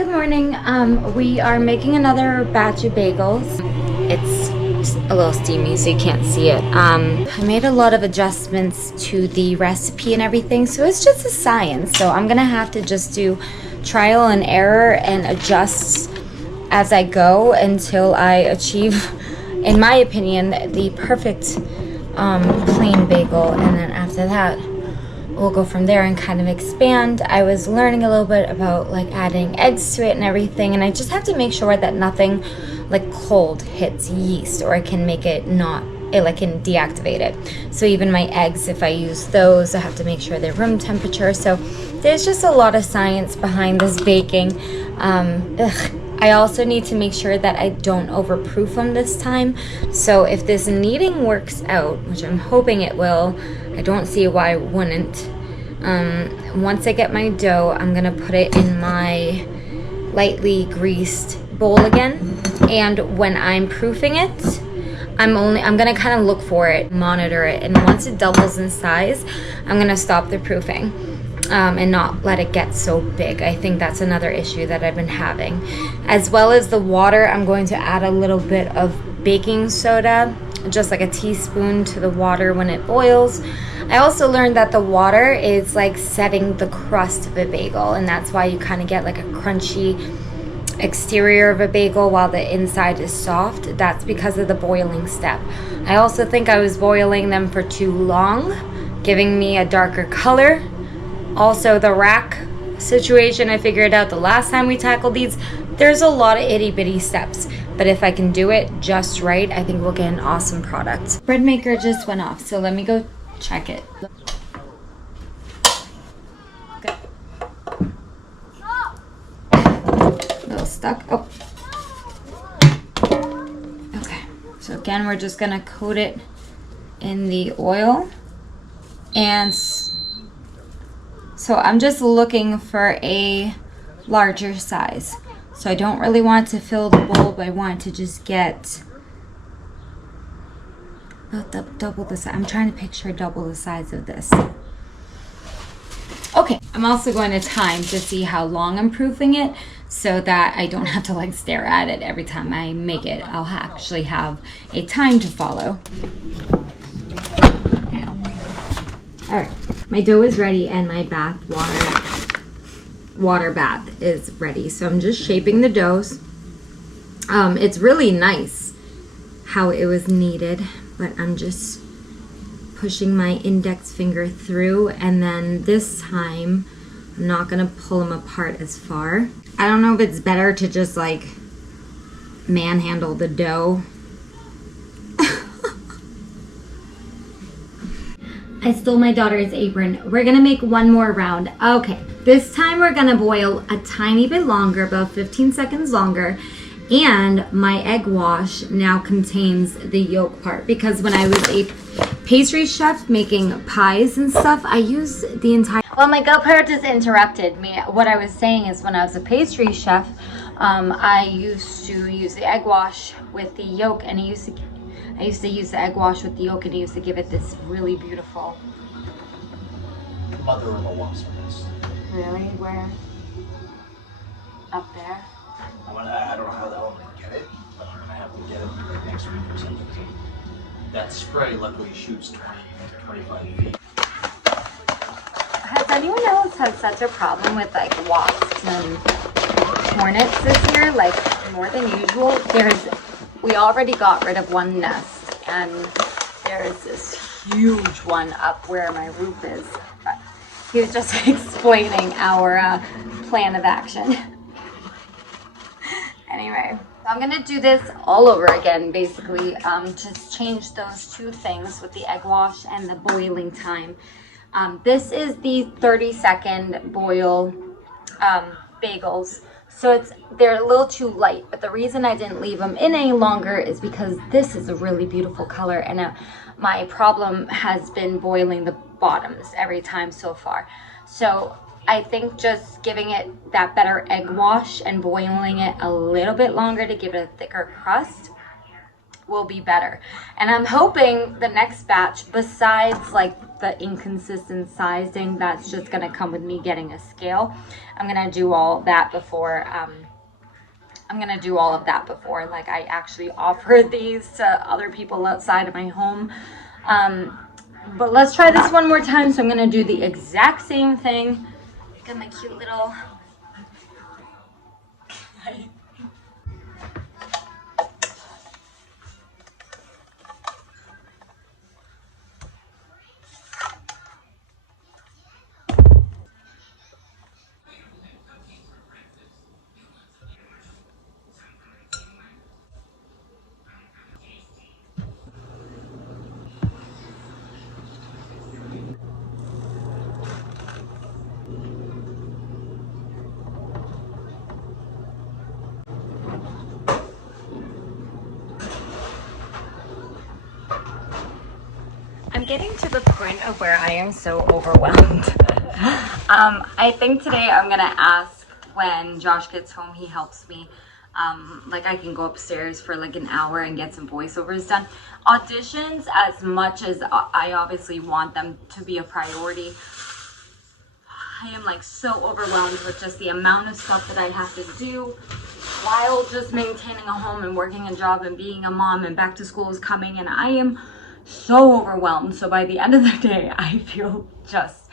Good morning. We are making another batch of bagels. It's a little steamy, so you can't see it. I made a lot of adjustments to the recipe and everything, so it's just a science. So I'm gonna have to just do trial and error and adjust as I go until I achieve, in my opinion, the perfect plain bagel. And then after that, we'll go from there and kind of expand. I was learning a little bit about like adding eggs to it and everything, and I just have to make sure that nothing like cold hits yeast, or I can make it not, it can deactivate it. So even my eggs, if I use those, I have to make sure they're room temperature. So there's just a lot of science behind this baking. I also need to make sure that I don't overproof them this time. So if this kneading works out, which I'm hoping it will, I don't see why it wouldn't. Once I get my dough, I'm gonna put it in my lightly greased bowl again. And when I'm proofing it, I'm gonna kind of look for it, monitor it, and once it doubles in size, I'm gonna stop the proofing. And not let it get so big. I think that's another issue that I've been having. As well as the water, I'm going to add a little bit of baking soda, just like a teaspoon to the water when it boils. I also learned that the water is like setting the crust of a bagel, and that's why you kind of get like a crunchy exterior of a bagel while the inside is soft. That's because of the boiling step. I also think I was boiling them for too long, giving me a darker color. Also, the rack situation, I figured out the last time we tackled these, there's a lot of itty bitty steps, but if I can do it just right, I think we'll get an awesome product. Bread maker just went off, so let me go check it. Good. A little stuck. Oh. Okay, so again, we're just gonna coat it in the oil, and so I'm just looking for a larger size. So I don't really want to fill the bowl, but I want to just get about double the size. I'm trying to picture double the size of this. Okay, I'm also going to time to see how long I'm proofing it so that I don't have to like stare at it every time I make it. I'll actually have a time to follow. All right. My dough is ready and my water bath is ready. So I'm just shaping the doughs. It's really nice how it was kneaded, but I'm just pushing my index finger through, and then this time I'm not gonna pull them apart as far. I don't know if it's better to just like manhandle the dough. I stole my daughter's apron. We're gonna make one more round. Okay, this time we're gonna boil a tiny bit longer, about 15 seconds longer. And my egg wash now contains the yolk part, because when I was a pastry chef making pies and stuff, I used the entire... Well, my GoPro just interrupted me. What I was saying is when I was a pastry chef, I used to use the egg wash with the yolk, and I used to use the egg wash with the yolk, and it used to give it this really beautiful... Mother of a wasp nest. Really? Where? Up there? I don't know how the hell I'm going to get it, but I'm going to have to get it like next week or something. That spray luckily shoots 20 to 25 feet. Has anyone else had such a problem with like wasps and hornets this year? Like more than usual? We already got rid of one nest, and there's this huge one up where my roof is. But he was just explaining our plan of action. Anyway, I'm gonna do this all over again, basically. Just change those two things with the egg wash and the boiling time. This is the 30-second boil bagels. So they're a little too light, but the reason I didn't leave them in any longer is because this is a really beautiful color, and my problem has been boiling the bottoms every time so far. So I think just giving it that better egg wash and boiling it a little bit longer to give it a thicker crust will be better. And I'm hoping the next batch, besides like the inconsistent sizing, that's just gonna come with me getting a scale. I'm gonna do all that before like I actually offer these to other people outside of my home. But let's try this one more time. So I'm gonna do the exact same thing. Got my cute little I'm getting to the point of where I am so overwhelmed. I think today I'm gonna ask when Josh gets home, he helps me. Like I can go upstairs for like an hour and get some voiceovers done. Auditions, as much as I obviously want them to be a priority, I am like so overwhelmed with just the amount of stuff that I have to do while just maintaining a home and working a job and being a mom, and back to school is coming, and I am so overwhelmed. So by the end of the day, I feel just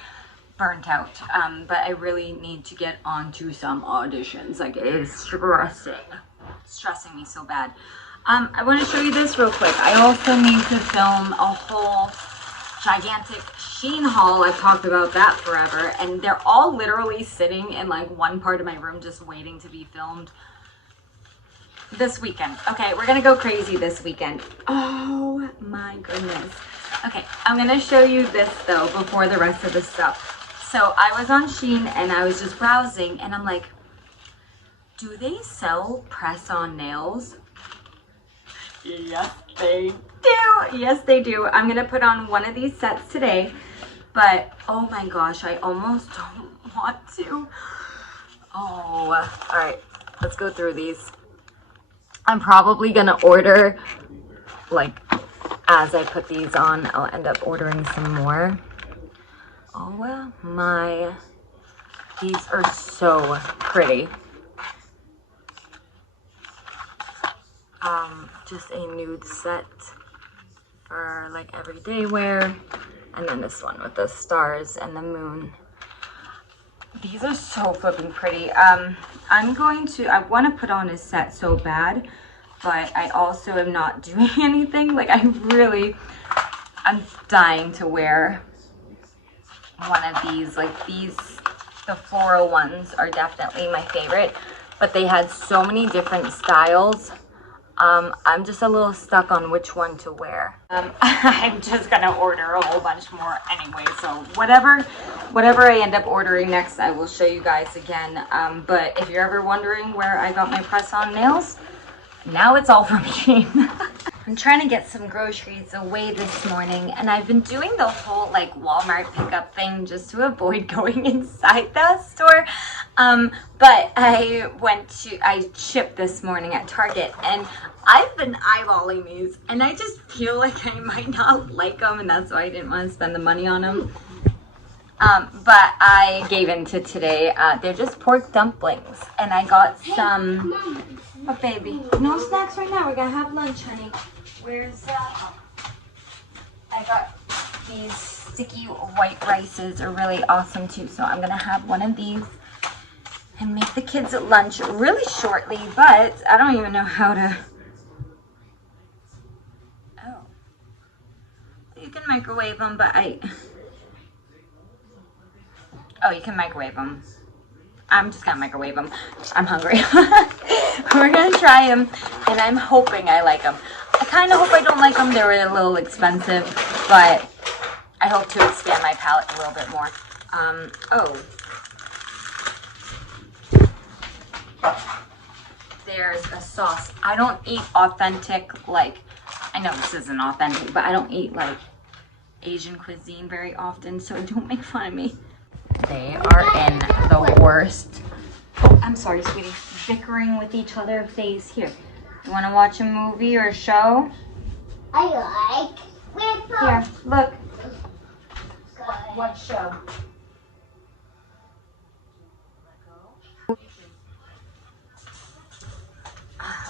burnt out. But I really need to get onto some auditions. Like, it is stressing me so bad. I want to show you this real quick. I also need to film a whole gigantic Shein haul. I've talked about that forever, and they're all literally sitting in like one part of my room just waiting to be filmed this weekend. Okay, we're gonna go crazy this weekend. Oh my goodness. Okay, I'm gonna show you this though before the rest of the stuff. So I was on Shein and I was just browsing, and I'm like, do they sell press-on nails? Yes, they do. Yes, they do. I'm gonna put on one of these sets today, but oh my gosh, I almost don't want to. Oh, all right, let's go through these. I'm probably gonna order, like, as I put these on, I'll end up ordering some more. Oh my, these are so pretty. Just a nude set for like everyday wear. And then this one with the stars and the moon. These are so flipping pretty. I want to put on a set so bad, but I also am not doing anything. Like, I'm dying to wear one of these. Like, the floral ones are definitely my favorite, but they had so many different styles. I'm just a little stuck on which one to wear. I'm just gonna order a whole bunch more anyway, so whatever I end up ordering next, I will show you guys again. But if you're ever wondering where I got my press-on nails, now it's all from Shein. I'm trying to get some groceries away this morning, and I've been doing the whole like Walmart pickup thing just to avoid going inside the store. But I shipped this morning at Target, and I've been eyeballing these, and I just feel like I might not like them, and that's why I didn't want to spend the money on them. But I gave in to today. They're just pork dumplings, and I got some. Oh, baby, no snacks right now. We're gonna have lunch, honey. Where's I got these sticky white rices are really awesome too, so I'm gonna have one of these and make the kids at lunch really shortly, but I don't even know how to. Oh, you can microwave them, but oh, you can microwave them. I'm just gonna microwave them. I'm hungry. We're gonna try them, and I'm hoping I like them. I kind of hope I don't like them. They're a little expensive, but I hope to expand my palate a little bit more. Oh. There's a sauce. I don't eat authentic, like, I know this isn't authentic, but I don't eat, like, Asian cuisine very often, so don't make fun of me. They are in the worst. Oh, I'm sorry, sweetie. Bickering with each other phase. Here. You want to watch a movie or a show? I like. Here, look. What show?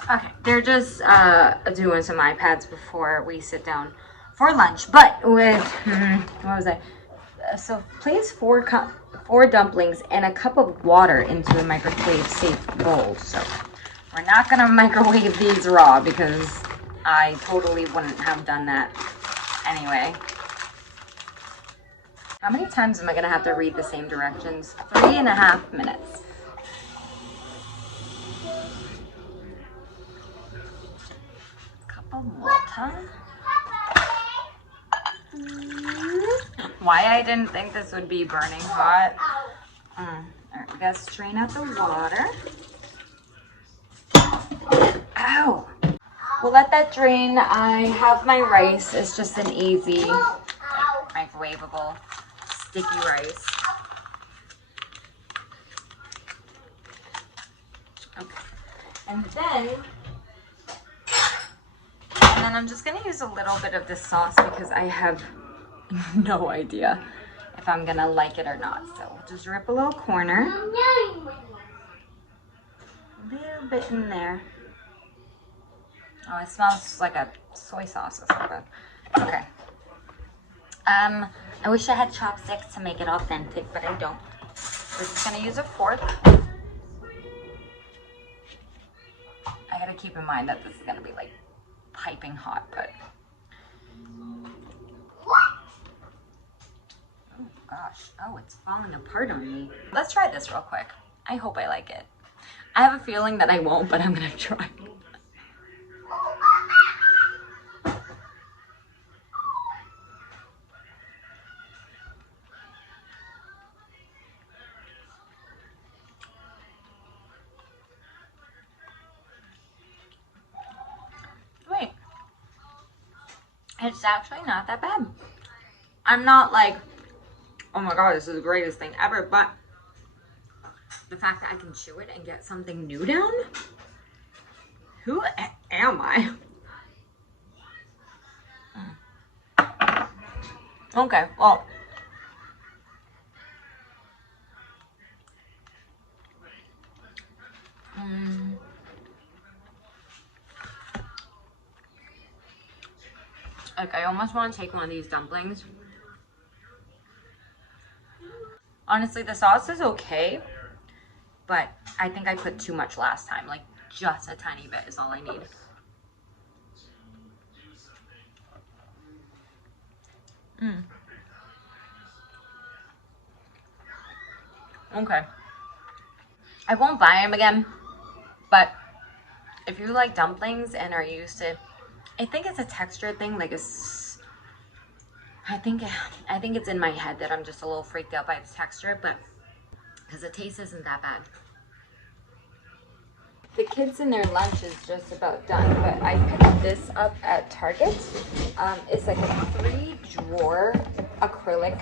Okay, they're just doing some iPads before we sit down for lunch. But with what was I? So place four dumplings and a cup of water into a microwave safe bowl. So we're not gonna microwave these raw because I totally wouldn't have done that anyway. How many times am I gonna have to read the same directions? 3.5 minutes. Cup of water. Why I didn't think this would be burning hot. Alright, we gotta strain out the water. Ow! We'll let that drain. I have my rice. It's just an easy, microwavable, sticky rice. Okay. And then I'm just gonna use a little bit of this sauce because I have no idea if I'm gonna like it or not. So we'll just rip a little corner. A little bit in there. Oh, it smells like a soy sauce or something. Okay. I wish I had chopsticks to make it authentic, but I don't. We're just gonna use a fork. I gotta keep in mind that this is gonna be like piping hot, but oh gosh, oh, it's falling apart on me. Let's try this real quick. I hope I like it. I have a feeling that I won't, but I'm gonna try. Wait, it's actually not that bad. I'm not like, oh my god, this is the greatest thing ever, but the fact that I can chew it and get something new down? Who am I? Okay, well. Like, I almost want to take one of these dumplings. Honestly, the sauce is okay, but I think I put too much last time. Like, just a tiny bit is all I need. Okay. I won't buy them again, but if you like dumplings and are used to, I think it's a texture thing. Like, I think it's in my head that I'm just a little freaked out by its texture, but because the taste isn't that bad. The kids and their lunch is just about done, but I picked this up at Target. It's like a 3-drawer acrylic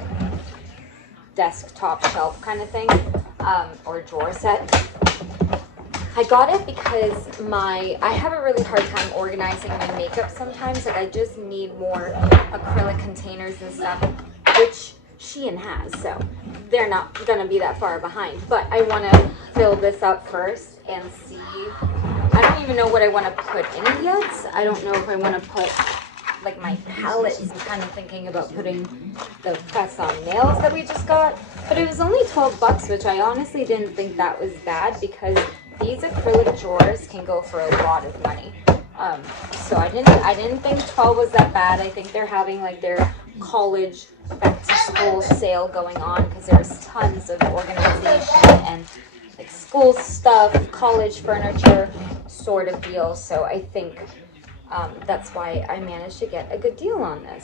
desktop shelf kind of thing, or drawer set. I got it because I have a really hard time organizing my makeup sometimes. Like, I just need more acrylic containers and stuff, which Shein has, so they're not gonna be that far behind. But I want to fill this up first and see. I don't even know what I want to put in it yet. I don't know if I want to put like my palette. I'm kind of thinking about putting the press-on nails that we just got, but it was only 12 bucks, which I honestly didn't think that was bad because these acrylic drawers can go for a lot of money. So I didn't think 12 was that bad. I think they're having like their college back to school sale going on because there's tons of organization and like school stuff, college furniture sort of deal. So I think that's why I managed to get a good deal on this.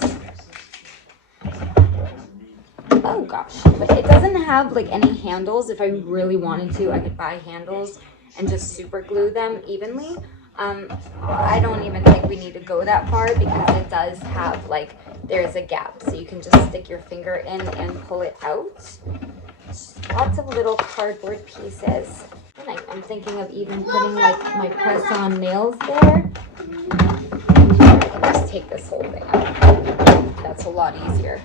Oh gosh, but it doesn't have like any handles. If I really wanted to, I could buy handles and just super glue them evenly. I don't even think we need to go that far because it does have like, there's a gap so you can just stick your finger in and pull it out. Just lots of little cardboard pieces. And I'm thinking of even putting like my press-on nails there. I can just take this whole thing out. That's a lot easier.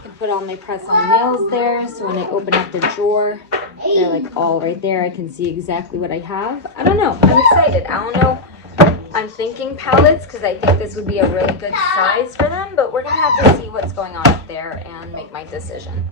I can put all my press-on nails there, so when I open up the drawer, they're like all right there. I can see exactly what I have. I don't know. I'm excited. I don't know. I'm thinking pallets because I think this would be a really good size for them, but we're gonna have to see what's going on up there and make my decision.